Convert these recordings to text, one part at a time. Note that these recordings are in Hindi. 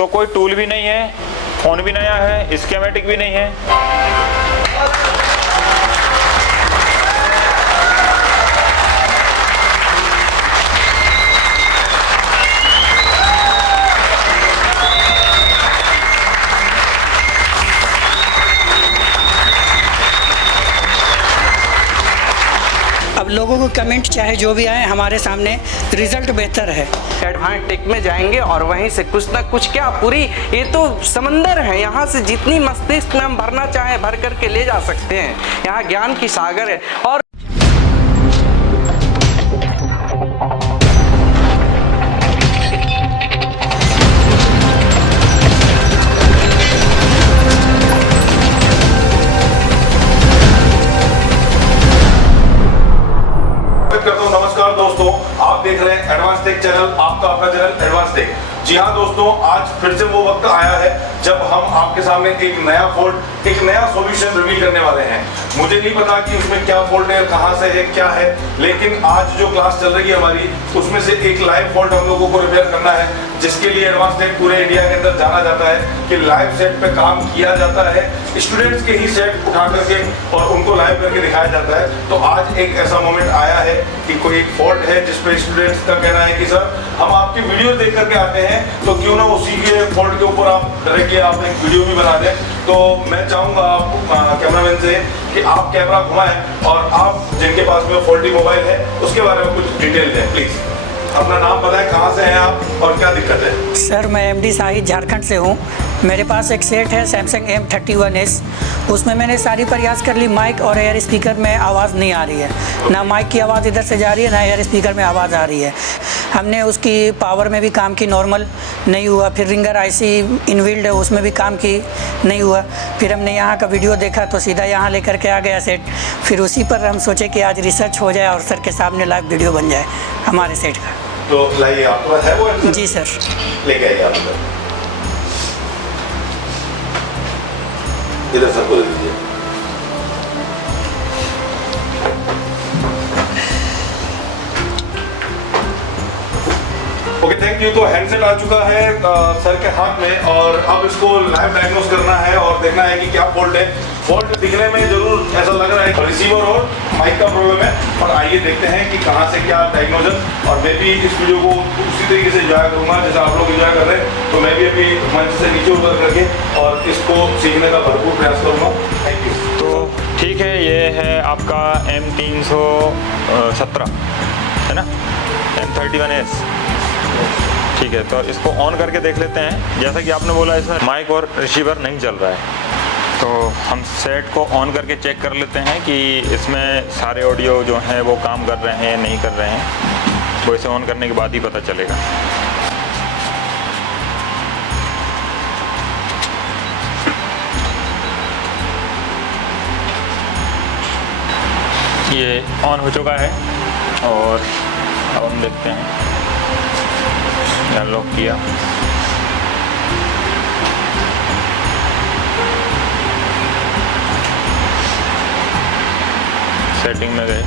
तो कोई टूल भी नहीं है, फ़ोन भी नया है, स्कीमेटिक भी नहीं है। अब लोगों को कमेंट चाहे जो भी आए, हमारे सामने रिजल्ट बेहतर है। एडवांस टेक में जाएंगे और वहीं से कुछ ना कुछ क्या पूरी ये तो समंदर है, यहाँ से जितनी मस्तिष्क में हम भरना चाहें भर करके ले जा सकते हैं। यहाँ ज्ञान की सागर है। और नमस्कार दोस्तों, आप देख रहे हैं एडवांस टेक चैनल, आपका अपना चैनल एडवांस टेक। जी हाँ दोस्तों, आज फिर से वो वक्त आया है जब हम आपके सामने एक नया फॉल्ट, एक नया सॉल्यूशन रिवील करने वाले हैं। मुझे नहीं पता कि उसमें क्या फॉल्ट है, कहाँ से है, क्या है, लेकिन आज जो क्लास चल रही है हमारी, उसमें से एक लाइव फॉल्ट हम लोगों को रिपेयर करना है, जिसके लिए एडवांस टेक पूरे इंडिया के अंदर जाना जाता है कि लाइव सेट पे काम किया जाता है। स्टूडेंट्स के ही सेट उठा करके और उनको लाइव करके दिखाया जाता है। तो आज एक ऐसा मोमेंट आया है कि कोई एक फॉल्ट है जिसपे स्टूडेंट्स का कहना है कि सर हम आपकी वीडियो देख करके आते हैं, तो क्यों ना उसी के फॉल्ट के ऊपर आप डायरेक्टली आप एक वीडियो भी बना दें। तो मैं चाहूँगा आप कैमरामैन से कि आप कैमरा घुमाएं और आप जिनके पास में फॉल्टी मोबाइल है उसके बारे में कुछ डिटेल दें प्लीज़। अपना नाम बताएं, कहाँ से हैं आप और क्या दिक्कत है? सर मैं एमडी शाहिद झारखंड से हूँ। मेरे पास एक सेट है सैमसंग M31s, उसमें मैंने सारी प्रयास कर ली, माइक और एयर स्पीकर में आवाज़ नहीं आ रही है। ना माइक की आवाज़ इधर से जा रही है, ना एयर स्पीकर में आवाज़ आ रही है। हमने उसकी पावर में भी काम की, नॉर्मल नहीं हुआ। फिर रिंगर आईसी इनबिल्ड है, उसमें भी काम की, नहीं हुआ। फिर हमने यहाँ का वीडियो देखा तो सीधा यहाँ लेकर के आ गया सेट। फिर उसी पर हम सोचे कि आज रिसर्च हो जाए और सर के सामने लाइव वीडियो बन जाए हमारे सेट का। तो लाइए, आपके पास है वो? जी सर, लेके आइए आप इधर सबको दे दीजिए। Okay, thank you. तो हैंडसेट आ चुका है सर के हाथ में और अब इसको लाइव डायग्नोस करना है और देखना है कि क्या फॉल्ट है। फॉल्ट दिखने में जरूर ऐसा लग रहा है रिसीवर और माइक का प्रॉब्लम है, और आइए देखते हैं कि कहाँ से क्या डायग्नोजन। और मैं भी इस वीडियो को उसी तरीके से एंजॉय करूँगा जैसा आप लोग एंजॉय कर रहे हैं। तो मैं भी अभी मंच से नीचे उतर करके और इसको सीखने का भरपूर प्रयास करूँगा। Thank you. तो ठीक है, ये है आपका M317 है ना, M31s। ठीक है, तो इसको ऑन करके देख लेते हैं। जैसा कि आपने बोला इसमें माइक और रिसीवर नहीं चल रहा है, तो हम सेट को ऑन करके चेक कर लेते हैं कि इसमें सारे ऑडियो जो हैं वो काम कर रहे हैं नहीं कर रहे हैं। तो इसे ऑन करने के बाद ही पता चलेगा। ये ऑन हो चुका है और अब हम देखते हैं। अनलॉक किया, सेटिंग में गए,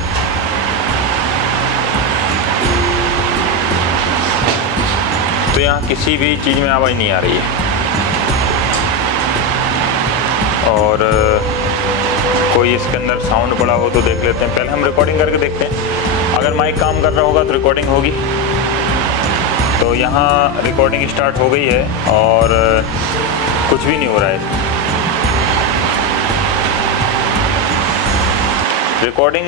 तो यहाँ किसी भी चीज़ में आवाज़ नहीं आ रही है। और कोई इसके अंदर साउंड पड़ा हो तो देख लेते हैं। पहले हम रिकॉर्डिंग करके देखते हैं, अगर माइक काम कर रहा होगा तो रिकॉर्डिंग होगी। तो यहाँ रिकॉर्डिंग स्टार्ट हो गई है और कुछ भी नहीं हो रहा है। रिकॉर्डिंग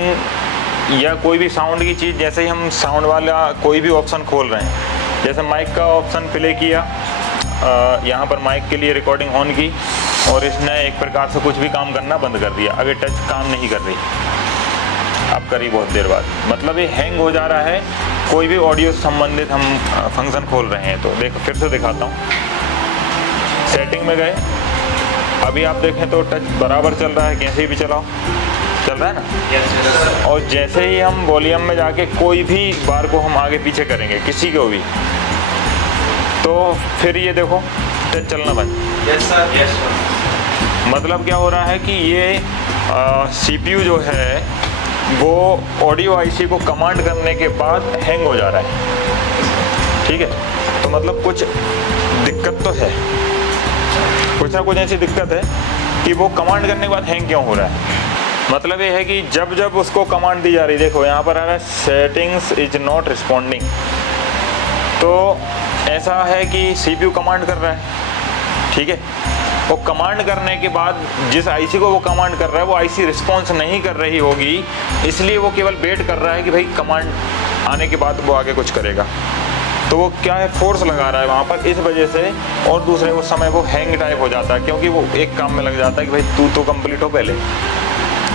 या कोई भी साउंड की चीज़, जैसे ही हम साउंड वाला कोई भी ऑप्शन खोल रहे हैं, जैसे माइक का ऑप्शन प्ले किया, यहाँ पर माइक के लिए रिकॉर्डिंग ऑन की और इसने एक प्रकार से कुछ भी काम करना बंद कर दिया। अभी टच काम नहीं कर रही, अब करी बहुत देर बाद, मतलब ये हैंग हो जा रहा है। कोई भी ऑडियो से संबंधित हम फंक्शन खोल रहे हैं तो देखो, फिर से दिखाता हूँ। सेटिंग में गए, अभी आप देखें तो टच बराबर चल रहा है, कैसे भी चलाओ चल रहा है ना। और जैसे ही हम वॉल्यूम में जाके कोई भी बार को हम आगे पीछे करेंगे, किसी को भी, तो फिर ये देखो टच चलना बंद। Yes sir. मतलब क्या हो रहा है कि ये CPU जो है वो ऑडियो आईसी को कमांड करने के बाद हैंग हो जा रहा है। ठीक है, तो मतलब कुछ दिक्कत दिक्कत तो है, कुछ ना कुछ ऐसी दिक्कत है कि वो कमांड करने के बाद हैंग क्यों हो रहा है। मतलब ये है कि जब जब उसको कमांड दी जा रही, देखो यहाँ पर आ रहा है सेटिंग्स इज नॉट रिस्पॉन्डिंग, तो ऐसा है कि CPU कमांड कर रहा है, ठीक है। वो कमांड करने के बाद जिस IC को वो कमांड कर रहा है वो IC रिस्पॉन्स नहीं कर रही होगी, इसलिए वो केवल वेट कर रहा है कि भाई कमांड आने के बाद वो आगे कुछ करेगा। तो वो क्या है, फोर्स लगा रहा है वहाँ पर, इस वजह से। और दूसरे उस समय वो हैंग टाइप हो जाता है, क्योंकि वो एक काम में लग जाता है कि भाई तू तो कंप्लीट हो पहले।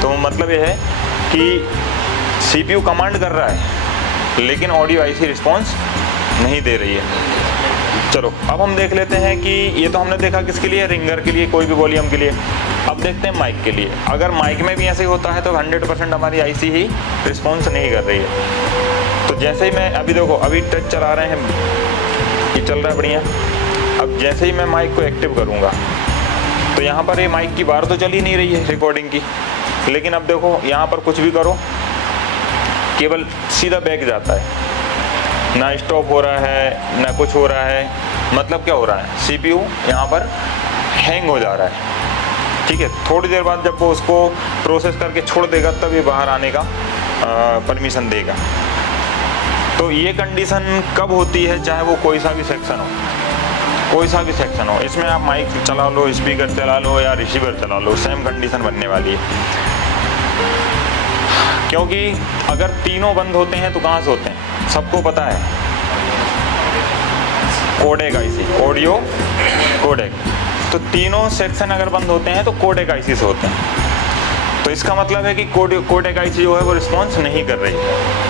तो मतलब ये है कि CPU कमांड कर रहा है लेकिन ऑडियो IC रिस्पॉन्स नहीं दे रही है। चलो अब हम देख लेते हैं कि ये तो हमने देखा किसके लिए, रिंगर के लिए, कोई भी वॉल्यूम के लिए। अब देखते हैं माइक के लिए। अगर माइक में भी ऐसे ही होता है तो 100% हमारी IC ही रिस्पॉन्स नहीं कर रही है। तो जैसे ही मैं अभी देखो, अभी टच चला रहे हैं, ये चल रहा है बढ़िया। अब जैसे ही मैं माइक को एक्टिव करूँगा तो यहाँ पर ये माइक की बार तो चल ही नहीं रही है रिकॉर्डिंग की, लेकिन अब देखो यहाँ पर कुछ भी करो केवल सीधा बैक जाता है, ना स्टॉप हो रहा है ना कुछ हो रहा है। मतलब क्या हो रहा है, CPU यहाँ पर हैंग हो जा रहा है, ठीक है। थोड़ी देर बाद जब वो उसको प्रोसेस करके छोड़ देगा तब ये बाहर आने का परमिशन देगा। तो ये कंडीशन कब होती है, चाहे वो कोई सा भी सेक्शन हो, कोई सा भी सेक्शन हो। इसमें आप माइक चला लो, स्पीकर चला लो या रिसीवर चला लो, सेम कंडीशन बनने वाली है। क्योंकि अगर तीनों बंद होते हैं तो कहाँ से होते हैं, सबको पता है, कोडेक IC, ऑडियो कोडेक। तो तीनों सेक्शन अगर बंद होते हैं तो कोडेक IC से होते हैं। तो इसका मतलब है कि कोडेक IC जो है वो रिस्पॉन्स नहीं कर रही है।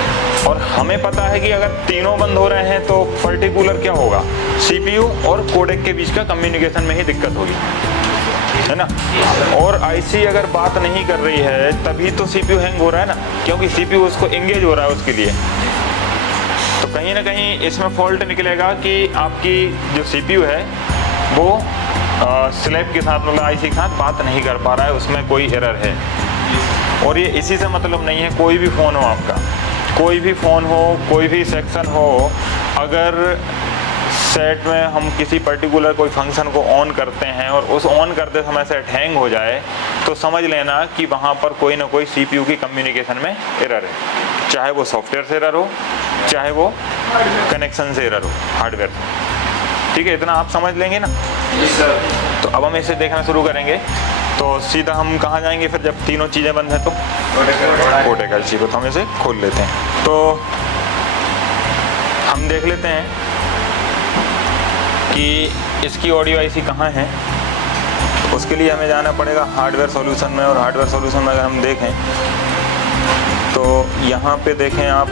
और हमें पता है कि अगर तीनों बंद हो रहे हैं तो पर्टिकुलर क्या होगा, CPU और कोडेक के बीच का कम्युनिकेशन में ही दिक्कत होगी, है ना। और IC अगर बात नहीं कर रही है तभी तो CPU हैंग हो रहा है ना, क्योंकि CPU उसको एंगेज हो रहा है उसके लिए। तो कहीं ना कहीं इसमें फॉल्ट निकलेगा कि आपकी जो CPU है वो स्लैब के साथ, मतलब IC के साथ बात नहीं कर पा रहा है, उसमें कोई एरर है। और ये इसी से मतलब नहीं है, कोई भी फ़ोन हो आपका, कोई भी फ़ोन हो, कोई भी सेक्शन हो, अगर सेट में हम किसी पर्टिकुलर कोई फंक्शन को ऑन करते हैं और उस ऑन करते समय सेट हैंग हो जाए तो समझ लेना कि वहाँ पर कोई ना कोई CPU की कम्युनिकेशन में एरर है, चाहे वो सॉफ्टवेयर से एरर हो, चाहे वो कनेक्शन से एरर हो, हार्डवेयर। ठीक है, इतना आप समझ लेंगे ना। तो अब हम इसे देखना शुरू करेंगे। तो सीधा हम कहाँ जाएंगे फिर, जब तीनों चीज़ें बंद हैं तो कोडेक IC को तो हम इसे खोल लेते हैं। तो हम देख लेते हैं कि इसकी ऑडियो IC कहाँ है। उसके लिए हमें जाना पड़ेगा हार्डवेयर सॉल्यूशन में, और हार्डवेयर सॉल्यूशन में अगर हम देखें तो यहाँ पे देखें आप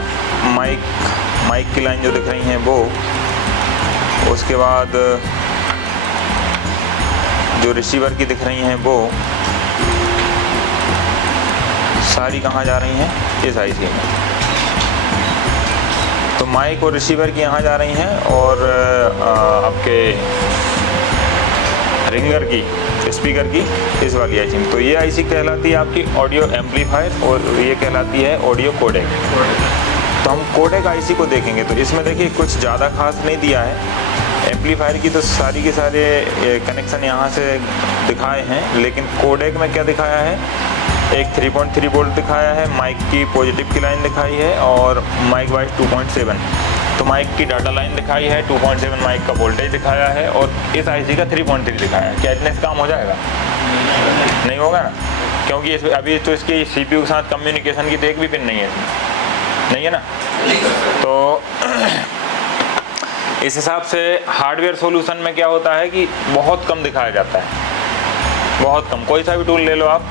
माइक की लाइन जो दिख रही हैं वो, उसके बाद जो रिसीवर की दिख रही हैं वो सारी कहाँ जा रही हैं, इस IC में। तो माइक और रिसीवर की यहाँ जा रही हैं, और आपके रिंगर की, स्पीकर की इस वाली IC में। तो ये IC कहलाती है आपकी ऑडियो एम्पलीफायर, और ये कहलाती है ऑडियो कोडेक। तो हम कोडेक IC को देखेंगे तो इसमें देखिए कुछ ज़्यादा खास नहीं दिया है। एम्पलीफायर की तो सारी के सारे कनेक्शन यहाँ से दिखाए हैं, लेकिन कोडेक में क्या दिखाया है, एक 3.3 वोल्ट दिखाया है, माइक की पॉजिटिव की लाइन दिखाई है, और माइक वाइज 2.7। तो माइक की डाटा लाइन दिखाई है, 2.7 माइक का वोल्टेज दिखाया है, और इस IC का 3.3 दिखाया है। क्या इतने से काम हो जाएगा? नहीं होगा ना, क्योंकि अभी तो इसकी CPU के साथ कम्युनिकेशन की तो एक भी पिन नहीं है इसमें, नहीं है ना। तो इस हिसाब से हार्डवेयर सॉल्यूशन में क्या होता है कि बहुत कम दिखाया जाता है, बहुत कम। कोई सा भी टूल ले लो आप,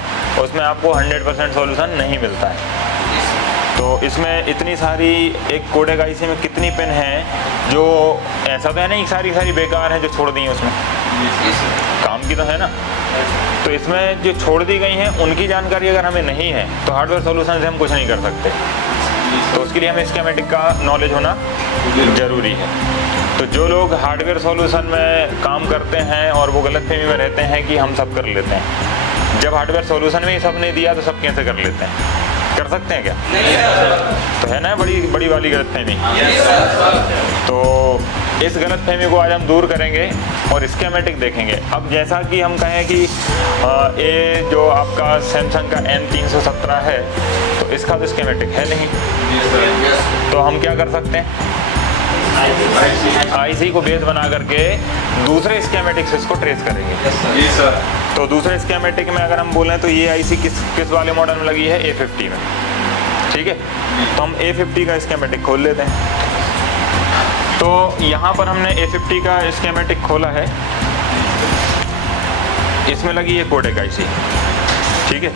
उसमें आपको 100% सॉल्यूशन नहीं मिलता है। तो इसमें इतनी सारी, एक कोडेक IC में कितनी पिन हैं, जो ऐसा तो है नहीं सारी बेकार हैं जो छोड़ दी हैं, उसमें काम की तो है ना। तो इसमें जो छोड़ दी गई हैं उनकी जानकारी अगर हमें नहीं है तो हार्डवेयर सॉल्यूशन से हम कुछ नहीं कर सकते। तो उसके लिए हमें स्कीमेटिक का नॉलेज होना ज़रूरी है। तो जो लोग हार्डवेयर सॉल्यूशन में काम करते हैं और वो गलतफहमी में रहते हैं कि हम सब कर लेते हैं, जब हार्डवेयर सॉल्यूशन में ही सब नहीं दिया तो सब कैसे कर लेते हैं। कर सकते हैं क्या? तो है ना बड़ी बड़ी वाली गलतफहमी। तो इस गलतफहमी को आज हम दूर करेंगे और स्कीमेटिक देखेंगे। अब जैसा कि हम कहें कि ये जो आपका सैमसंग का M317 है तो इसका तो स्कीमेटिक है नहीं, तो हम क्या कर सकते हैं, आईसी को बेस बना करके दूसरे स्कीमेटिक से इसको ट्रेस करेंगे। जी सर। तो दूसरे स्कीमेटिक में अगर हम बोलें तो ये आईसी किस वाले मॉडल में लगी है, A50 में, ठीक है। तो हम A50 का स्कीमेटिक खोल लेते हैं। तो यहाँ पर हमने A50 का स्कीमेटिक खोला है, इसमें लगी है कोडेक आईसी, ठीक है।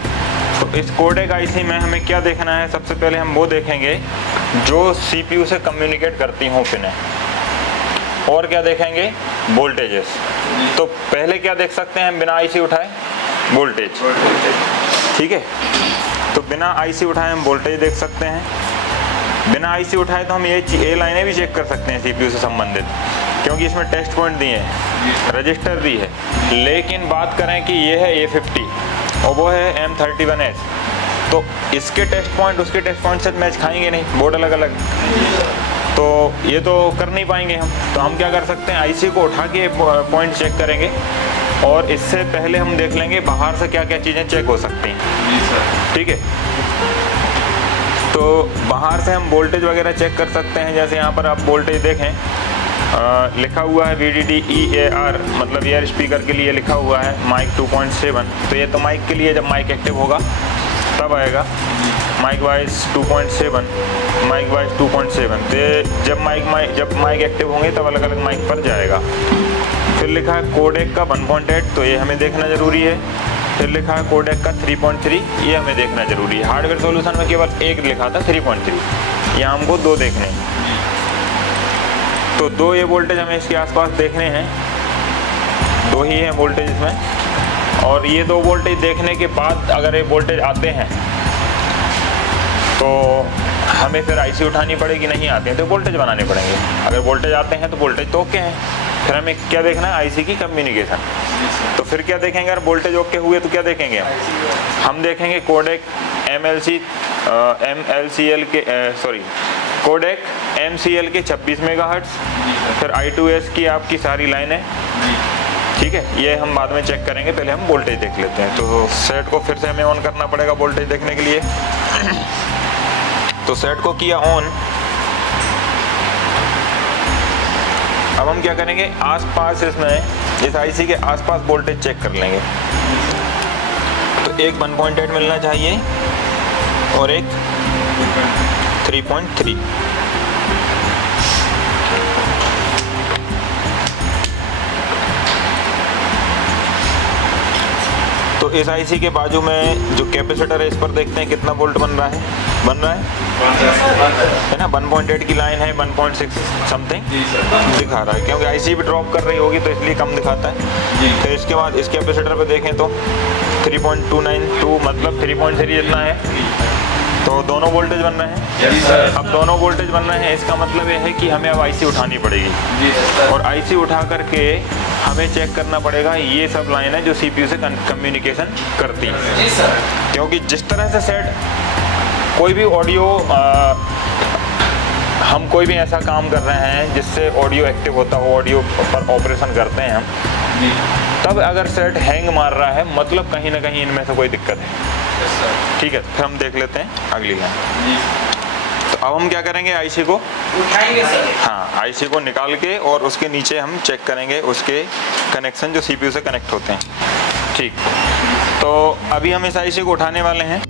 तो इस कोडेक आईसी में हमें क्या देखना है, सबसे पहले हम वो देखेंगे जो CPU से कम्युनिकेट करती हों पिनें, और क्या देखेंगे, वोल्टेजेस। तो पहले क्या देख सकते हैं बिना आईसी उठाए, वोल्टेज, ठीक है। तो बिना आईसी उठाए हम वोल्टेज देख सकते हैं। बिना आईसी उठाए तो हम ये लाइनें भी चेक कर सकते हैं CPU से संबंधित, क्योंकि इसमें टेस्ट पॉइंट दिए हैं, रजिस्टर दी है। लेकिन बात करें कि ये है A50 और वो है M31S, तो इसके टेस्ट पॉइंट उसके टेस्ट पॉइंट से मैच खाएंगे नहीं, बोर्ड अलग अलग, तो ये तो कर नहीं पाएंगे हम। तो हम क्या कर सकते हैं, आईसी को उठा के पॉइंट चेक करेंगे और इससे पहले हम देख लेंगे बाहर से क्या क्या चीज़ें चेक हो सकती हैं, ठीक है। तो बाहर से हम वोल्टेज वगैरह चेक कर सकते हैं। जैसे यहाँ पर आप वोल्टेज देखें, लिखा हुआ है VDD-EAR, मतलब एयर स्पीकर के लिए लिखा हुआ है, माइक 2.7। तो ये तो माइक के लिए, जब माइक एक्टिव होगा तब आएगा। Mic wise 2.7, mic wise 2.7। तो जब माइक एक्टिव होंगे तब अलग अलग माइक पर जाएगा। फिर लिखा है कोडेक का 1.8, तो ये हमें देखना ज़रूरी है। फिर लिखा है कोडेक का 3.3, ये हमें देखना जरूरी है। हार्डवेयर सॉल्यूशन में केवल एक लिखा था 3.3, यहाँ हमको दो देखने हैं। तो दो ये वोल्टेज हमें इसके आसपास देखने हैं, दो ही हैं वोल्टेज इसमें। और ये दो वोल्टेज देखने के बाद अगर ये वोल्टेज आते हैं तो हमें फिर आईसी उठानी पड़ेगी, नहीं आते हैं तो वोल्टेज बनाने पड़ेंगे। अगर वोल्टेज आते हैं तो वोल्टेज तो ओके हैं, फिर हमें क्या देखना है, आईसी की कम्युनिकेशन। तो फिर क्या देखेंगे, अगर वोल्टेज ओके हुए तो क्या देखेंगे हम देखेंगे कोडेक कोडेक MCL के 26 मेगाहर्ट्ज, फिर I2S की आपकी सारी लाइनें, ठीक है। ये हम बाद में चेक करेंगे, पहले हम वोल्टेज देख लेते हैं। तो सेट को फिर से हमें ऑन करना पड़ेगा वोल्टेज देखने के लिए। तो सेट को किया ऑन। अब हम क्या करेंगे, आसपास इसमें इस आईसी के आसपास वोल्टेज चेक कर लेंगे। तो एक 1.8 मिलना चाहिए और एक 3.3। तो इस आईसी के बाजू में जो कैपेसिटर है इस पर देखते हैं कितना वोल्ट बन रहा है ना। 1.8 की लाइन है, 1.6 समथिंग दिखा रहा है, क्योंकि आईसी भी ड्रॉप कर रही होगी तो इसलिए कम दिखाता है। फिर इसके बाद इस कैपेसिटर पे देखें तो 3.292, मतलब 3.3 जितना है। तो दोनों वोल्टेज बन रहे हैं। अब दोनों वोल्टेज बन रहे हैं, इसका मतलब ये है कि हमें अब आईसी उठानी पड़ेगी, और आईसी उठा करके हमें चेक करना पड़ेगा ये सब लाइन है जो CPU से कम्युनिकेशन करती है। क्योंकि जिस तरह से सेट कोई भी ऑडियो, हम कोई भी ऐसा काम कर रहे हैं जिससे ऑडियो एक्टिव होता हो, ऑडियो पर ऑपरेशन करते हैं हम, तब अगर सेट हैंग मार रहा है मतलब कहीं ना कहीं इनमें से कोई दिक्कत है, ठीक है। फिर हम देख लेते हैं अगली लाइन। तो अब हम क्या करेंगे, आईसी को उठाएंगे सर। हाँ, आईसी को निकाल के और उसके नीचे हम चेक करेंगे उसके कनेक्शन जो CPU से कनेक्ट होते हैं, ठीक। तो अभी हम इस आईसी को उठाने वाले हैं।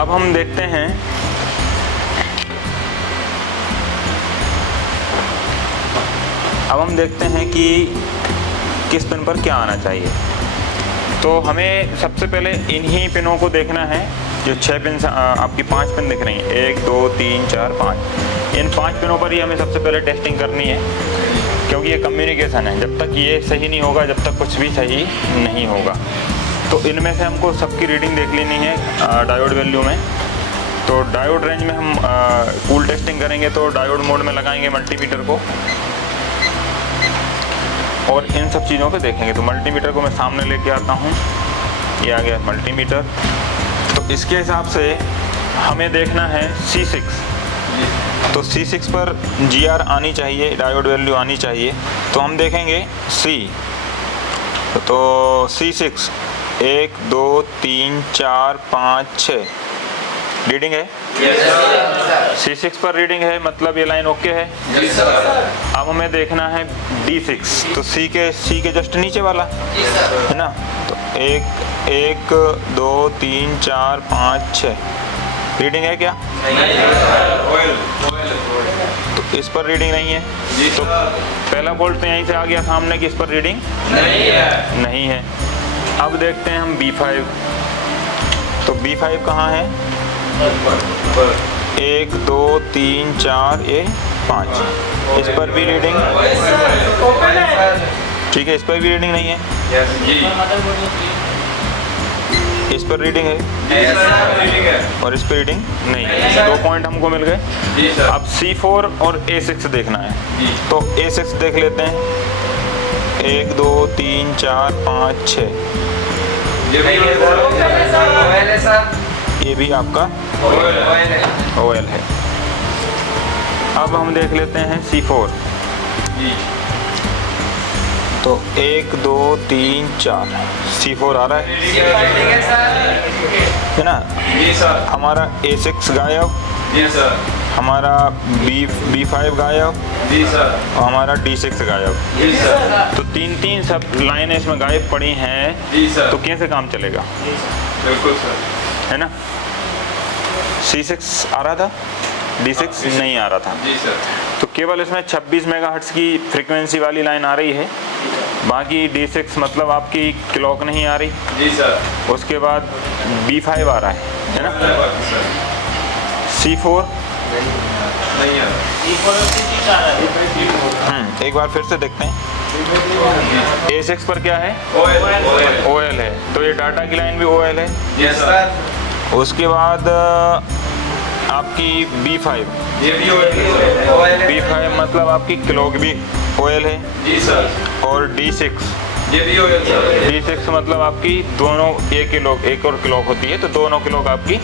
अब हम देखते हैं कि किस पिन पर क्या आना चाहिए। तो हमें सबसे पहले इन्हीं पिनों को देखना है, जो 6 पिन आपकी 5 पिन दिख रही हैं, 1 2 3 4 5, इन 5 पिनों पर ही हमें सबसे पहले टेस्टिंग करनी है, क्योंकि ये कम्युनिकेशन है। जब तक ये सही नहीं होगा, जब तक कुछ भी सही नहीं होगा। तो इनमें से हमको सबकी रीडिंग देख लेनी है डायोड वैल्यू में। तो डायोड रेंज में हम कूल टेस्टिंग करेंगे, तो डायोड मोड में लगाएंगे मल्टीमीटर को और इन सब चीज़ों पे देखेंगे। तो मल्टीमीटर को मैं सामने लेके आता हूँ, ये आ गया मल्टीमीटर। तो इसके हिसाब से हमें देखना है C6, तो C6 पर GR आनी चाहिए, डायोड वैल्यू आनी चाहिए। तो हम देखेंगे C, तो C6 1 2 3 4 5 6 रीडिंग है। C6 पर रीडिंग है, मतलब ये लाइन ओके है। अब हमें देखना है D6, तो C के जस्ट नीचे वाला है ना। तो 1 2 3 4 5 6 रीडिंग है क्या? तो इस पर रीडिंग नहीं है। तो पहला बोल्ट तो यहीं से आ गया सामने कि इस पर रीडिंग नहीं है। अब देखते हैं हम B5, तो B5 कहाँ है? 1 2 3 4 5, इस पर भी रीडिंग ठीक है, इस पर भी रीडिंग नहीं है। इस पर रीडिंग है और इस पर रीडिंग नहीं है। 2 पॉइंट हमको मिल गए। अब C4 और A6 देखना है, तो A6 देख लेते हैं। 1 2 3 4 5 6, ये भी आपका OL है। अब हम देख लेते हैं C4, तो 1 2 3 4 C4 आ रहा है ना। हमारा A6 गायब, हमारा B5 गायब और हमारा D6 गायब। तो 3 सब लाइनें इसमें गायब पड़ी हैं, तो कैसे काम चलेगा? बिल्कुल सर, है ना। C6 आ रहा था, D6 नहीं आ रहा था। जी सर। तो केवल इसमें 26 मेगाहर्ट्ज़ की फ्रीक्वेंसी वाली लाइन आ रही है, बाकी D6 मतलब आपकी क्लॉक नहीं आ रही। जी सर। उसके बाद B5 आ रहा है ना। C4 नहीं आ रहा। एक बार फिर से देखते हैं। A6 पर क्या है? OL है, तो ये डाटा की लाइन भी OL है। Yes sir. उसके बाद आपकी B5, ये भी OL है। B5 मतलब आपकी क्लॉक भी OL है। जी सर। और D6, ये भी OL सर। D6 मतलब आपकी दोनों एक और क्लॉक होती है, तो दोनों क्लॉक आपकी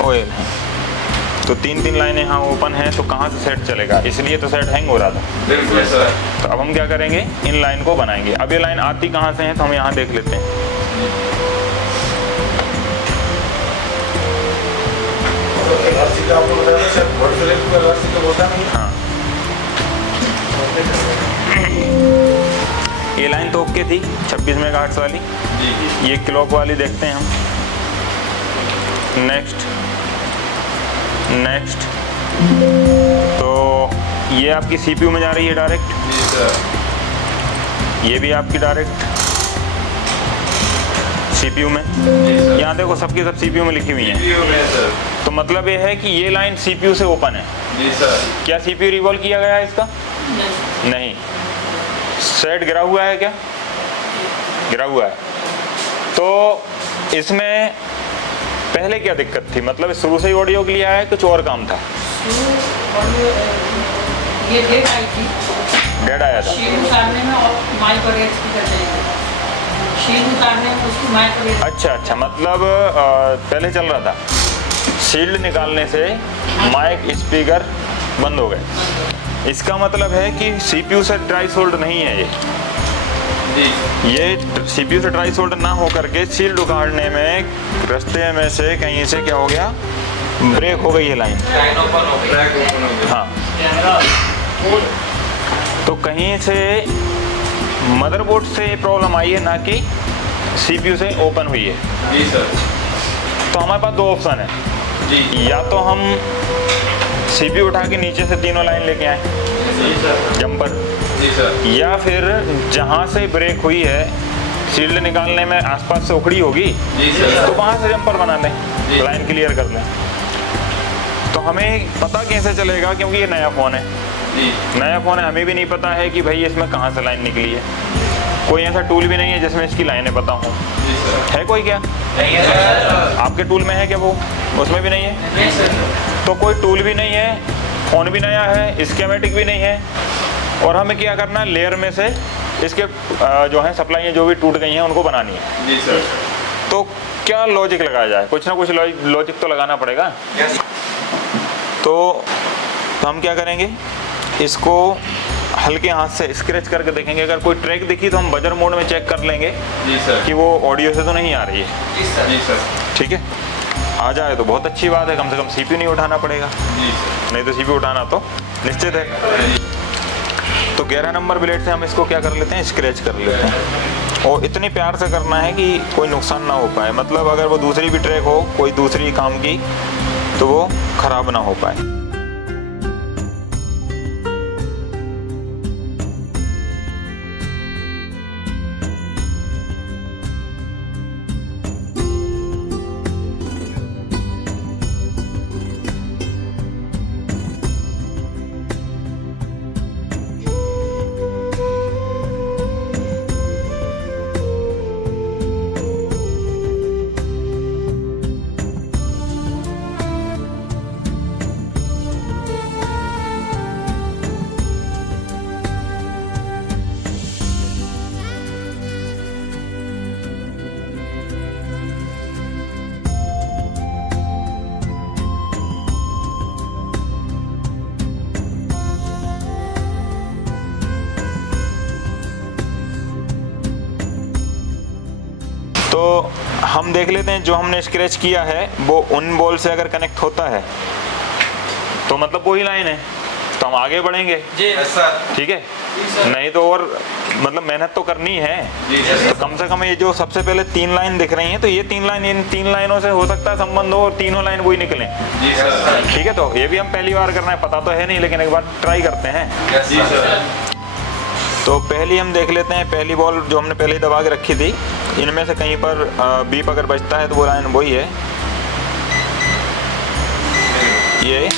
OL है। तो 3 लाइनें यहाँ ओपन हैं, तो कहाँ से सेट चलेगा? इसलिए तो सेट हैंग हो रहा था। बिल्कुल सर। तो अब हम क्या करेंगे, इन लाइन को बनाएंगे। अब ये लाइन आती कहाँ से है, तो हम यहाँ देख लेते हैं। हाँ, ये लाइन तो ओके थी 26 मेगाहर्ट्ज़ वाली। जी। ये क्लॉक वाली देखते हैं हम। नेक्स्ट, तो ये आपकी CPU में जा रही है डायरेक्ट। जी सर। ये भी आपकी डायरेक्ट CPU में। यहाँ देखो सबकी सब CPU में लिखी हुई हैं। CPU में सर। तो मतलब ये है कि ये लाइन CPU से ओपन है। जी सर। क्या CPU रिवॉल्व किया गया है इसका? नहीं। सेट गिरा हुआ है क्या? गिरा हुआ है। तो इसमें पहले क्या दिक्कत थी? मतलब शुरू से ही ऑडियो के लिए आया है, कुछ और काम था? ये डेट आई थी, डेड आया था। शील्ड उतारने में और माइक और स्पीकर चलेगा। शील्ड उतारने में उसकी माइक और अच्छा, मतलब पहले चल रहा था, शील्ड निकालने से माइक स्पीकर बंद हो गए। इसका मतलब है कि CPU से ट्राई सोल्ड नहीं है ये। जी। ये CPU से ट्राई सोल्ड ना हो करके शील्ड उखाड़ने में रास्ते में से कहीं से क्या हो गया, ब्रेक हो गई है लाइन। हाँ, तो कहीं से मदरबोर्ड से प्रॉब्लम आई है, ना कि CPU से ओपन हुई है। जी सर। तो हमारे पास 2 ऑप्शन है। जी। या तो हम CPU उठा के नीचे से तीनों लाइन लेके आए, जी सर। जंपर, जी सर। या फिर जहाँ से ब्रेक हुई है शील्ड निकालने में आसपास से उखड़ी होगी तो वहाँ से जंपर बना लें, लाइन क्लियर कर लें। तो हमें पता कैसे चलेगा, क्योंकि ये नया फ़ोन है, नया फ़ोन है, हमें भी नहीं पता है कि भाई इसमें कहाँ से लाइन निकली है। कोई ऐसा टूल भी नहीं है जिसमें इसकी लाइनें पता हो। है कोई क्या? आपके टूल में है क्या वो? उसमें भी नहीं है। तो कोई टूल भी नहीं है, फ़ोन भी नया है, स्कीमेटिक भी नहीं है, और हमें क्या करना है, लेयर में से इसके जो है सप्लाई जो भी टूट गई हैं उनको बनानी है। जी सर। तो क्या लॉजिक लगाया जाए? कुछ ना कुछ लॉजिक तो लगाना पड़ेगा। तो हम क्या करेंगे, इसको हल्के हाथ से स्क्रैच करके देखेंगे। अगर कोई ट्रैक दिखी तो हम बजर मोड में चेक कर लेंगे जी सर कि वो ऑडियो से तो नहीं आ रही है। जी सर। ठीक है, आ जाए तो बहुत अच्छी बात है, कम से कम सीपीयू नहीं उठाना पड़ेगा, जी सर। नहीं तो सीपीयू उठाना तो निश्चित है। तो 11 नंबर ब्लेड से हम इसको क्या कर लेते हैं, स्क्रैच कर लेते हैं। और इतनी प्यार से करना है कि कोई नुकसान ना हो पाए, मतलब अगर वो दूसरी भी ट्रैक हो कोई दूसरी काम की तो वो ख़राब ना हो पाए। तो हम देख लेते हैं जो हमने स्क्रैच किया है वो उन बॉल से अगर कनेक्ट होता है तो मतलब वही लाइन है, तो हम आगे बढ़ेंगे। जी सर। ठीक है, नहीं तो और मतलब मेहनत तो करनी है। तो कम से कम ये जो सबसे पहले 3 लाइन दिख रही हैं, तो ये 3 लाइन, इन 3 लाइनों से हो सकता है संबंध हो और तीनों लाइन वही निकलें। जी सर। ठीक है, तो ये भी हम पहली बार करना है, पता तो है नहीं, लेकिन एक बार ट्राई करते हैं। जी सर। तो पहली हम देख लेते हैं, पहली बॉल जो हमने पहले दबा के रखी थी, इनमें से कहीं पर बीप अगर बजता है तो वो लाइन वही है, ये।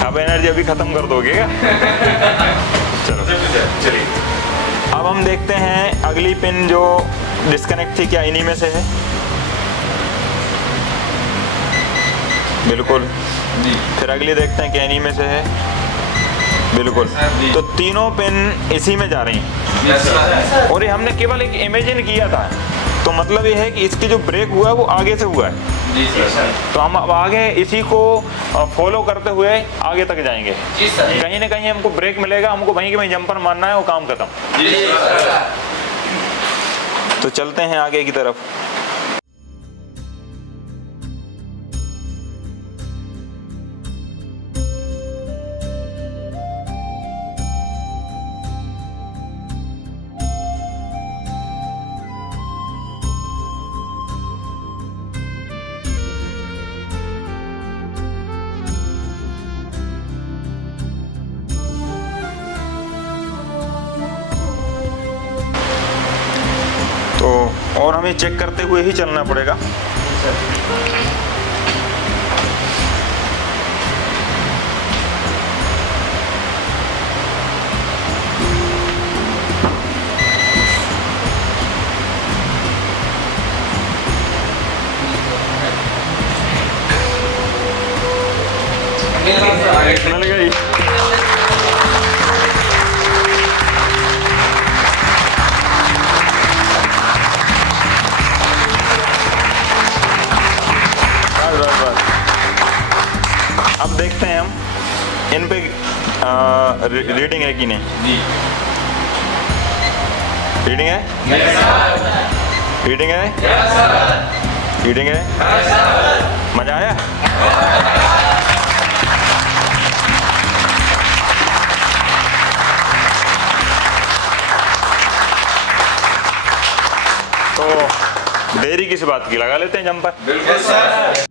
सब एनर्जी अभी खत्म कर दोगे क्या? चलो चलिए। अब हम देखते हैं अगली पिन जो डिस्कनेक्ट थी, क्या इन्हीं में से है? बिल्कुल। जी। फिर अगली देखते हैं क्या इन्हीं में से है? बिल्कुल। तो तीनों पिन इसी में जा रही हैं। Yes sir. और ये हमने केवल एक इमेजिन किया था, तो मतलब ये है कि इसकी जो ब्रेक हुआ है वो आगे से हुआ है। जी सर। तो हम अब आगे इसी को फॉलो करते हुए आगे तक जाएंगे। जी सर। कहीं ना कहीं हमको ब्रेक मिलेगा, हमको वहीं के वहीं जंपर मारना है, वो काम खत्म। जी सर। तो चलते हैं आगे की तरफ। तो और हमें चेक करते हुए ही चलना पड़ेगा। मिल गई। अब देखते हैं हम इन पे रीडिंग है कि नहीं। जी। रीडिंग है? रीडिंग है? रीडिंग है? मजा आया? तो देरी किस बात की, लगा लेते हैं जंपर। बिल्कुल सर।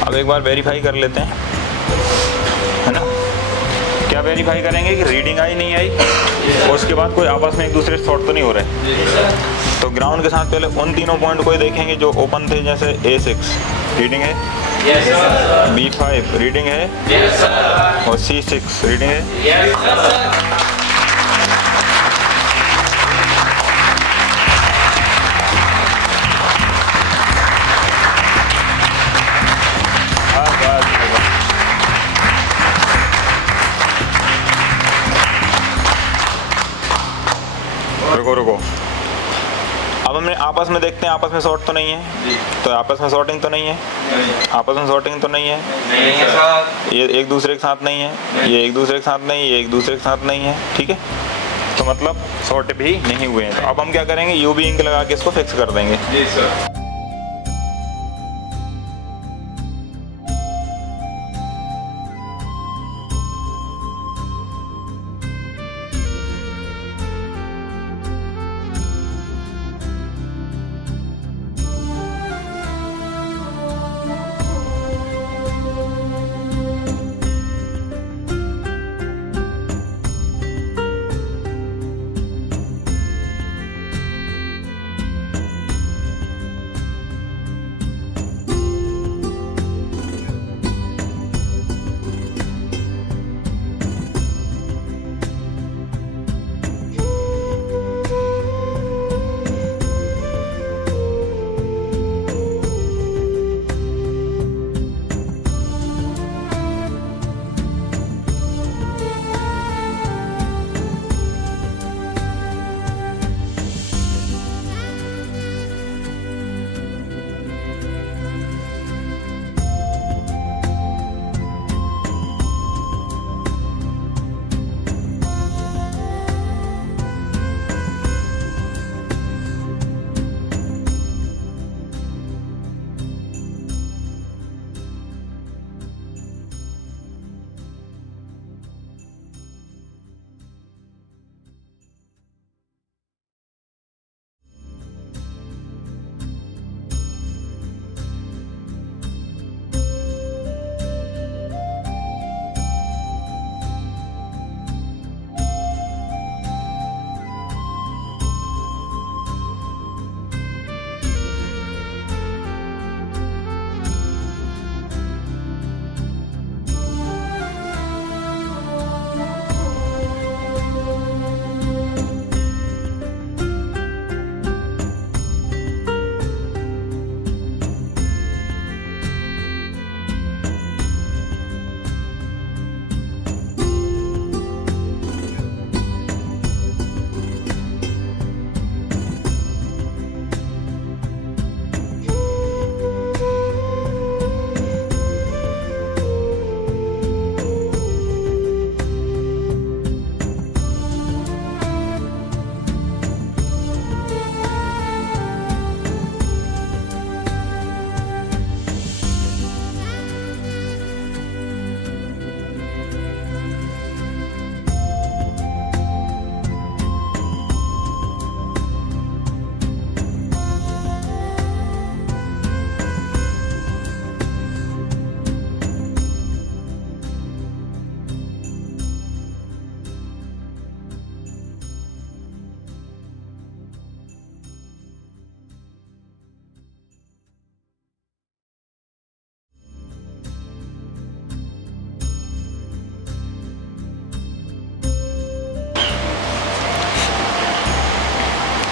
अब एक बार वेरीफाई कर लेते हैं, है ना। क्या वेरीफाई करेंगे कि रीडिंग आई नहीं आई, और उसके बाद कोई आपस में एक दूसरे से शॉर्ट तो नहीं हो रहे। तो ग्राउंड के साथ पहले उन तीनों पॉइंट को ही देखेंगे जो ओपन थे, जैसे A6 रीडिंग है, B5 रीडिंग है, और C6 रीडिंग है। रुको, अब हमने आपस में देखते हैं, आपस में शॉर्ट तो नहीं है, तो आपस में शॉर्टिंग तो नहीं है, आपस में शॉर्टिंग तो नहीं है, ये एक दूसरे के साथ नहीं है, ये एक दूसरे के साथ नहीं है, ये एक दूसरे के साथ नहीं है, ठीक है। तो मतलब शॉर्ट भी नहीं हुए हैं। तो अब हम क्या करेंगे, UV इंक लगा के इसको फिक्स कर देंगे। जी सर।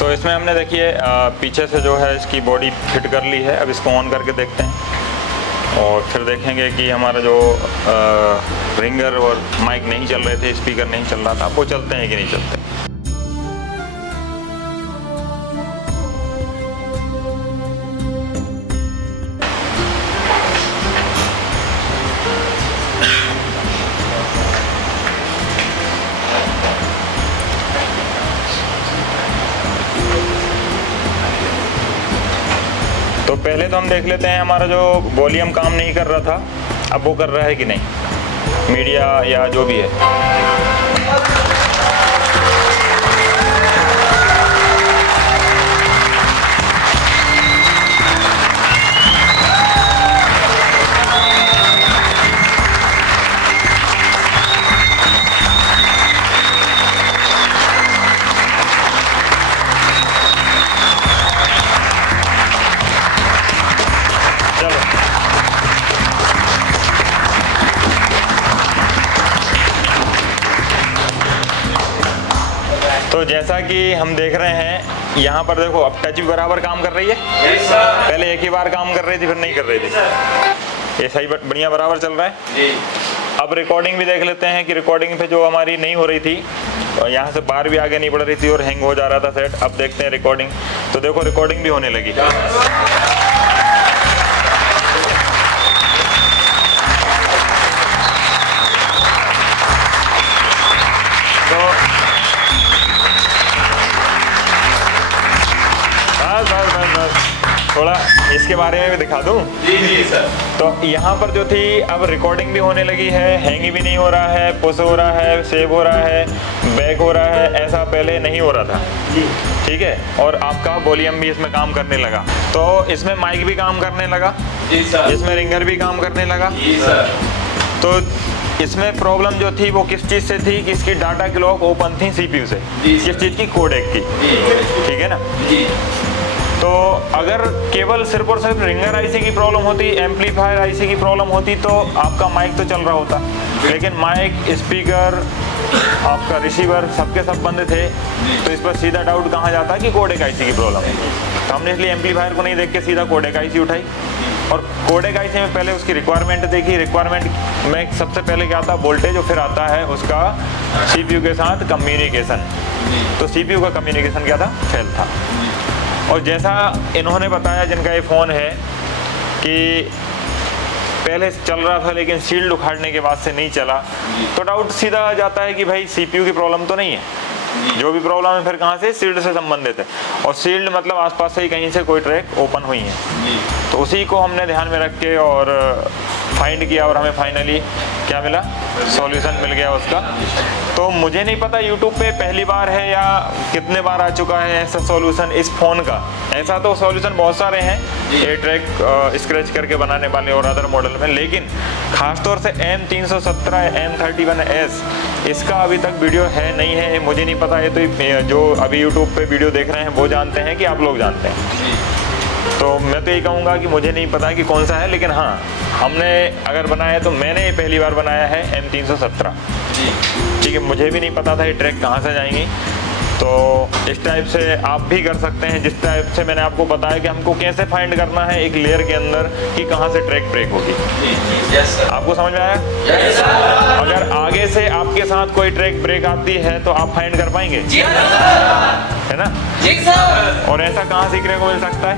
तो इसमें हमने देखिए पीछे से जो है इसकी बॉडी फिट कर ली है। अब इसको ऑन करके देखते हैं और फिर देखेंगे कि हमारा जो रिंगर और माइक नहीं चल रहे थे, स्पीकर नहीं चल रहा था, वो चलते हैं कि नहीं चलते। तो पहले तो हम देख लेते हैं हमारा जो वॉल्यूम काम नहीं कर रहा था, अब वो कर रहा है कि नहीं, मीडिया या जो भी है। तो जैसा कि हम देख रहे हैं यहाँ पर देखो, अब टच भी बराबर काम कर रही है। पहले एक ही बार काम कर रही थी, फिर नहीं कर रही थी। ये सही बढ़िया बराबर चल रहा है। अब रिकॉर्डिंग भी देख लेते हैं कि रिकॉर्डिंग पे जो हमारी नहीं हो रही थी, यहाँ से बार भी आगे नहीं बढ़ रही थी और हैंग हो जा रहा था सेट। अब देखते हैं रिकॉर्डिंग, तो देखो रिकॉर्डिंग भी होने लगी। थोड़ा इसके बारे में भी दिखा दूं। जी सर। तो यहाँ पर जो थी, अब रिकॉर्डिंग भी होने लगी है, हैंग भी नहीं हो रहा है, पुश हो रहा है, सेव हो रहा है, बैक हो रहा है, ऐसा पहले नहीं हो रहा था। ठीक है, और आपका वॉल्यूम भी इसमें काम करने लगा। तो इसमें माइक भी काम करने लगा, जी सर। इसमें रिंगर भी काम करने लगा। जी सर। तो इसमें प्रॉब्लम जो थी वो किस चीज़ से थी कि इसकी डाटा क्लॉक ओपन थी CPU से, किस चीज़ की, कोडेक की। ठीक है ना जी। तो अगर केवल सिर्फ और सिर्फ रिंगर आईसी की प्रॉब्लम होती, एम्पलीफायर आईसी की प्रॉब्लम होती, तो आपका माइक तो चल रहा होता। लेकिन माइक, स्पीकर, आपका रिसीवर सबके सब बंद थे, तो इस पर सीधा डाउट कहाँ जाता कि कोडेक आईसी की प्रॉब्लम है। तो हमने इसलिए एम्पलीफायर को नहीं देख के सीधा कोडेक आईसी उठाई और कोडेक आईसी में पहले उसकी रिक्वायरमेंट देखी। रिक्वायरमेंट में सबसे पहले क्या आता, वोल्टेज, और फिर आता है उसका CPU के साथ कम्युनिकेशन। तो CPU का कम्युनिकेशन क्या था, फेल था। और जैसा इन्होंने बताया जिनका ये फ़ोन है कि पहले चल रहा था लेकिन शील्ड उखाड़ने के बाद से नहीं चला, तो डाउट सीधा आ जाता है कि भाई CPU की प्रॉब्लम तो नहीं है। जो भी प्रॉब्लम है फिर कहाँ से, शील्ड से संबंधित है। और शील्ड मतलब आसपास से ही कहीं से कोई ट्रैक ओपन हुई है। तो उसी को हमने ध्यान में रख के और फाइंड किया और हमें फाइनली क्या मिला, सॉल्यूशन मिल गया उसका। तो मुझे नहीं पता यूट्यूब पे पहली बार है या कितने बार आ चुका है ऐसा सॉल्यूशन इस फ़ोन का। ऐसा तो सॉल्यूशन बहुत सारे हैं ये ट्रैक स्क्रैच करके बनाने वाले और अदर मॉडल में, लेकिन खासतौर से M317 M31S इसका अभी तक वीडियो है नहीं है, मुझे नहीं पता। ये तो जो अभी यूट्यूब पे वीडियो देख रहे हैं वो जानते हैं कि आप लोग जानते हैं। तो मैं तो यही कहूँगा कि मुझे नहीं पता कि कौन सा है, लेकिन हाँ, हमने अगर बनाया है तो मैंने ये पहली बार बनाया है M317। ठीक है, मुझे भी नहीं पता था ये ट्रैक कहाँ से जाएंगी। तो इस टाइप से आप भी कर सकते हैं, जिस टाइप से मैंने आपको बताया कि हमको कैसे फाइंड करना है एक लेयर के अंदर कि कहाँ से ट्रैक ब्रेक होगी। आपको समझ में आया? अगर आगे से आपके साथ कोई ट्रैक ब्रेक आती है तो आप फाइंड कर पाएंगे, है ना? और ऐसा कहाँ सीखने को मिल सकता है?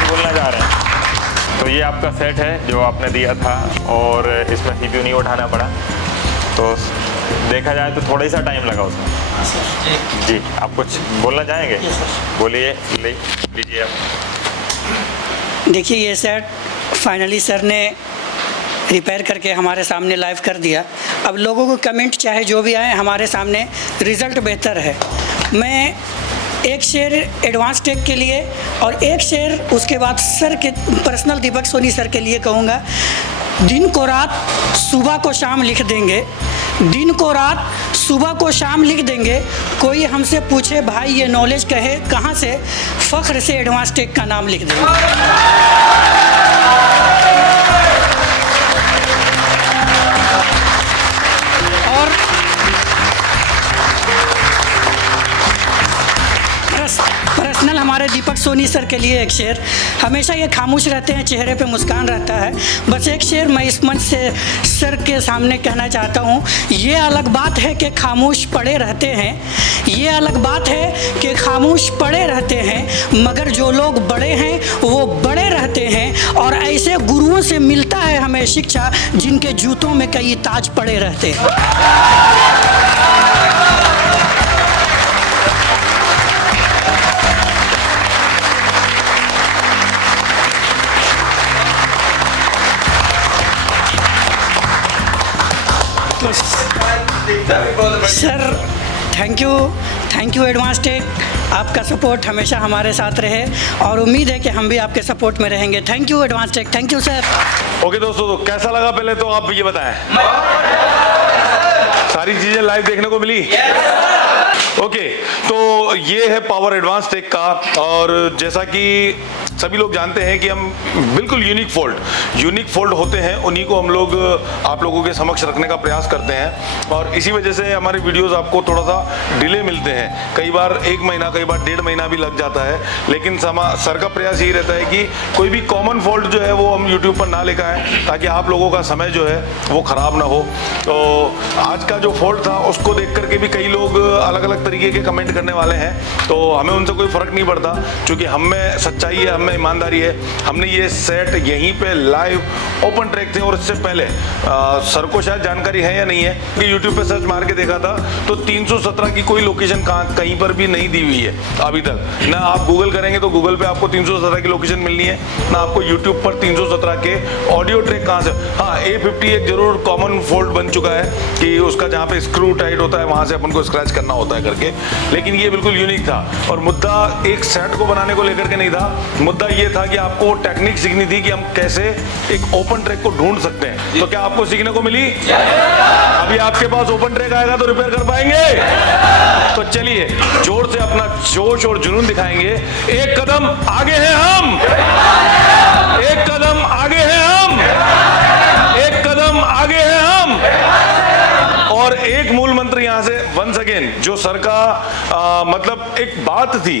बोलना जा रहे हैं। तो ये आपका सेट है जो आपने दिया था और इसमें CPU नहीं उठाना पड़ा, तो देखा जाए तो थोड़ा ही सा टाइम लगा उसमें। जी, आप कुछ बोलना चाहेंगे? बोलिए, लीजिए आप। देखिए, ये सेट फाइनली सर ने रिपेयर करके हमारे सामने लाइव कर दिया। अब लोगों को कमेंट चाहे जो भी आए, हमारे सामने रिज़ल्ट बेहतर है। मैं एक शेयर एडवांस टेक के लिए और एक शेयर उसके बाद सर के पर्सनल दीपक सोनी सर के लिए कहूँगा, दिन को रात, सुबह को शाम लिख देंगे। दिन को रात, सुबह को शाम लिख देंगे। कोई हमसे पूछे भाई ये नॉलेज कहे कहाँ से, फ़ख्र से एडवांस टेक का नाम लिख देंगे। और पर्सनल हमारे दीपक सोनी सर के लिए एक शेर। हमेशा ये खामोश रहते हैं, चेहरे पे मुस्कान रहता है। बस एक शेर मैं इस मंच से सर के सामने कहना चाहता हूँ। ये अलग बात है कि खामोश पड़े रहते हैं, ये अलग बात है कि खामोश पड़े रहते हैं, मगर जो लोग बड़े हैं वो बड़े रहते हैं। और ऐसे गुरुओं से मिलता है हमें शिक्षा जिनके जूतों में कई ताज पड़े रहते हैं। Sir thank you advance tech. आपका सपोर्ट हमेशा हमारे साथ रहे और उम्मीद है कि हम भी आपके सपोर्ट में रहेंगे। Thank you advance tech, thank you sir. Okay दोस्तों, तो कैसा लगा पहले तो आप ये बताएं। सारी चीजें लाइव देखने को मिली। ओके, तो ये है पावर एडवांस टेक का। और जैसा कि सभी लोग जानते हैं कि हम बिल्कुल यूनिक फोल्ड होते हैं, उन्हीं को हम लोग आप लोगों के समक्ष रखने का प्रयास करते हैं। और इसी वजह से हमारे वीडियोस आपको थोड़ा सा डिले मिलते हैं, कई बार 1 महीना, कई बार 1.5 महीना भी लग जाता है। लेकिन सर का प्रयास यही रहता है कि कोई भी कॉमन फॉल्ट जो है वो हम यूट्यूब पर ना लेकर आए, ताकि आप लोगों का समय जो है वो ख़राब ना हो। तो आज का जो फॉल्ट था उसको देख करके भी कई लोग अलग अलग तरीके के कमेंट करने वाले हैं, तो हमें उनसे कोई फ़र्क नहीं पड़ता, क्योंकि हम में सच्चाई है, हम में ईमानदारी है। हमने ये सेट यहीं पे लाइव ओपन ट्रैक थे। और इससे पहले सर को शायद जानकारी है या नहीं है कि यूट्यूब पे सर्च मार के देखा था तो 317 की कोई लोकेशन कहीं पर भी नहीं दी हुई है अभी तक। ना आप गूगल करेंगे तो गूगल पे आपको 317 की लोकेशन मिलनी है, ना आपको यूट्यूब पर 317 के ऑडियो ट्रैक कहाँ से। हाँ, A50 एक जरूर कॉमन फोल्ड बन चुका है कि उसका जहाँ पे स्क्रू टाइट होता है वहाँ से अपन को स्क्रैच करना होता है करके, लेकिन ये बिल्कुल यूनिक था। और मुद्दा एक सेट को बनाने को लेकर के नहीं था, मुद्दा ये था कि आपको टेक्निक सीखनी थी कि हम कैसे एक ओपन ट्रैक को ढूंढ सकते हैं। तो क्या आपको सीखने को मिली? अभी आपके पास ओपन ट्रैक आएगा तो रिपेयर कर पाएंगे? तो चलिए जोर से अपना जोश और जुनून दिखाएंगे। एक कदम आगे हैं हम, एक कदम आगे हैं हम, एक कदम आगे हैं हम। और एक मूल मंत्र यहां से वंस अगेन, जो सर का मतलब एक बात थी,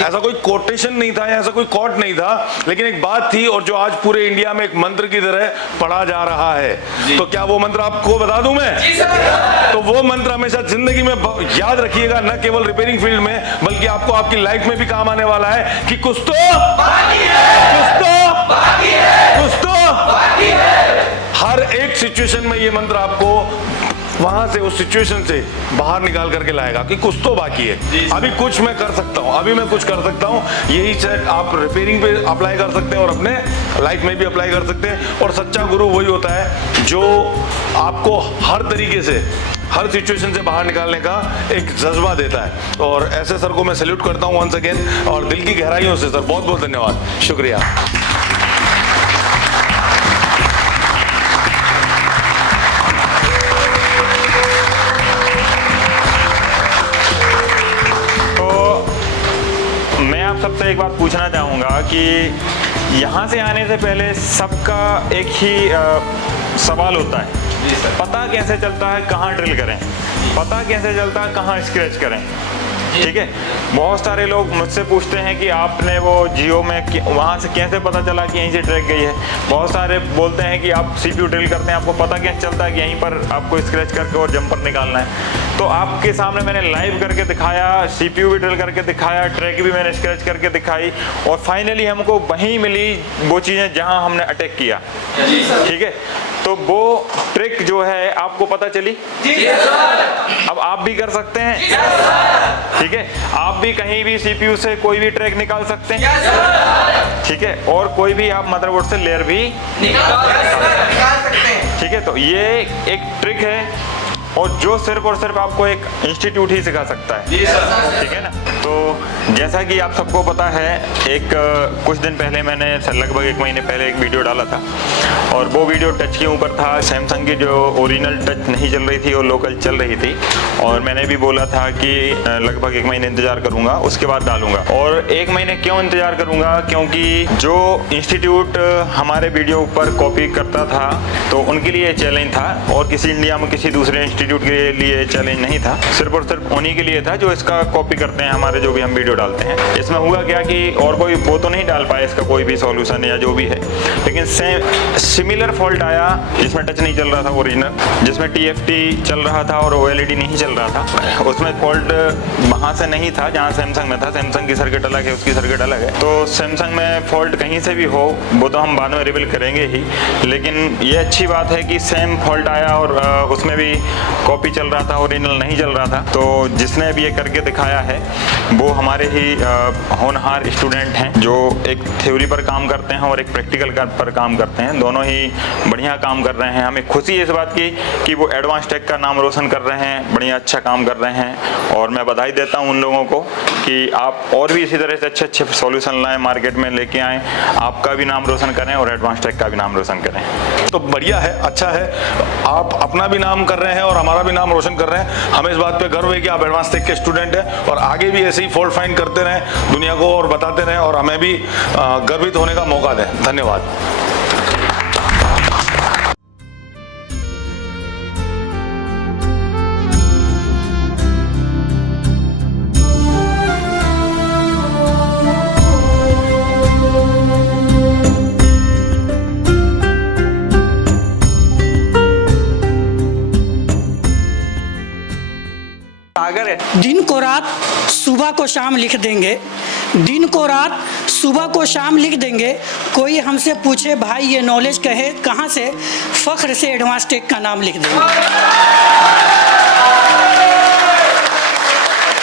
ऐसा कोई कोटेशन नहीं था, ऐसा कोई कोट नहीं था, लेकिन एक बात थी और जो आज पूरे इंडिया में एक मंत्र की तरह पढ़ा जा रहा है। तो क्या वो मंत्र आपको बता दूं मैं? तो वो मंत्र हमेशा जिंदगी में याद रखिएगा, न केवल रिपेयरिंग फील्ड में बल्कि आपको आपकी लाइफ में भी काम आने वाला है कि कुछ तो बाकी है, कुछ तो बाकी है, कुछ तो बाकी है। हर एक सिचुएशन में ये मंत्र आपको वहां से, उस सिचुएशन से बाहर निकाल करके लाएगा कि कुछ तो बाकी है, अभी कुछ मैं कर सकता हूं, अभी मैं कुछ कर सकता हूं। यही सेट आप रिपेयरिंग पे अप्लाई कर सकते हैं और अपने लाइफ में भी अप्लाई कर सकते हैं। और सच्चा गुरु वही होता है जो आपको हर तरीके से, हर सिचुएशन से बाहर निकालने का एक जज्बा देता है। और ऐसे सर को मैं सैल्यूट करता हूं वंस अगेन, और दिल की गहराइयों से सर बहुत बहुत धन्यवाद, शुक्रिया। सबसे एक बात पूछना चाहूँगा कि यहाँ से आने से पहले सबका एक ही सवाल होता है, पता कैसे चलता है कहाँ ड्रिल करें, पता कैसे चलता है कहाँ स्क्रैच करें। ठीक है, बहुत सारे लोग मुझसे पूछते हैं कि आपने वो जियो में वहाँ से कैसे पता चला कि यहीं से ट्रैक गई है। बहुत सारे बोलते हैं कि आप CPU ड्रिल करते हैं, आपको पता कैसे चलता है कि यहीं पर आपको स्क्रैच करके और जंपर निकालना है। तो आपके सामने मैंने लाइव करके दिखाया, CPU भी ड्रिल करके दिखाया, ट्रैक भी मैंने स्क्रैच करके दिखाई, और फाइनली हमको वहीं मिली वो चीज़ें जहाँ हमने अटैक किया। ठीक है, तो वो ट्रिक जो है आपको पता चली। अब आप भी कर सकते हैं। ठीक है, आप भी कहीं भी CPU से कोई भी ट्रैक निकाल सकते हैं। ठीक है, और कोई भी आप मदरबोर्ड से लेयर भी निकाल सकते हैं। ठीक है, तो ये एक ट्रिक है और जो सिर्फ और सिर्फ आपको एक इंस्टीट्यूट ही सिखा सकता है। ठीक है ना। तो जैसा कि आप सबको पता है, एक कुछ दिन पहले मैंने लगभग 1 महीने पहले एक वीडियो डाला था और वो वीडियो टच के ऊपर था। सैमसंग की जो ओरिजिनल टच नहीं चल रही थी, वो लोकल चल रही थी और मैंने भी बोला था कि लगभग 1 महीने इंतजार करूंगा, उसके बाद डालूंगा। और 1 महीने क्यों इंतजार करूंगा? क्योंकि जो इंस्टीट्यूट हमारे वीडियो पर कॉपी करता था तो उनके लिए चैलेंज था और किसी इंडिया में किसी दूसरे इंस्टीट्यूट के लिए चैलेंज नहीं था, सिर्फ और सिर्फ उन्हीं के लिए था जो इसका कॉपी करते हैं हमारे जो भी हम वीडियो डालते हैं। इसमें हुआ क्या कि और कोई वो तो नहीं डाल पाया इसका कोई भी सॉल्यूशन या जो भी है, लेकिन सिमिलर फॉल्ट आया जिसमें टच नहीं चल रहा था ओरिजिनल, जिसमें TFT चल रहा था और OLED नहीं चल रहा था। उसमें फॉल्ट वहाँ से नहीं था जहाँ सैमसंग में था। सैमसंग की सर्किट अलग है, उसकी सर्किट अलग है। तो सैमसंग में फॉल्ट कहीं से भी हो वो तो हम बाद में रिवील करेंगे ही, लेकिन ये अच्छी बात है कि सेम फॉल्ट आया और उसमें भी कॉपी चल रहा था, ओरिजिनल नहीं चल रहा था। तो जिसने भी ये करके दिखाया है वो हमारे ही होनहार स्टूडेंट हैं जो एक थ्योरी पर काम करते हैं और एक प्रैक्टिकल पर काम करते हैं। दोनों ही बढ़िया काम कर रहे हैं। हमें खुशी है इस बात की कि वो एडवांस टेक का नाम रोशन कर रहे हैं, बढ़िया अच्छा काम कर रहे हैं और मैं बधाई देता हूं उन लोगों को कि आप और भी इसी तरह से अच्छे अच्छे सॉल्यूशन लाएं, मार्केट में लेके आएँ, आपका भी नाम रोशन करें और एडवांस टेक का भी नाम रोशन करें। तो बढ़िया है, अच्छा है, आप अपना भी नाम कर रहे हैं और हमारा भी नाम रोशन कर रहे हैं। हमें इस बात पे गर्व है कि आप एडवांस टेक के स्टूडेंट हैं और आगे भी ऐसे ही फॉल्ट फाइंड करते रहें दुनिया को और बताते रहें और हमें भी गर्वित होने का मौका दें। धन्यवाद। दिन को रात सुबह को शाम लिख देंगे, दिन को रात सुबह को शाम लिख देंगे। कोई हमसे पूछे भाई ये नॉलेज कहे कहाँ से, फख्र से एडवांस टेक का नाम लिख देंगे।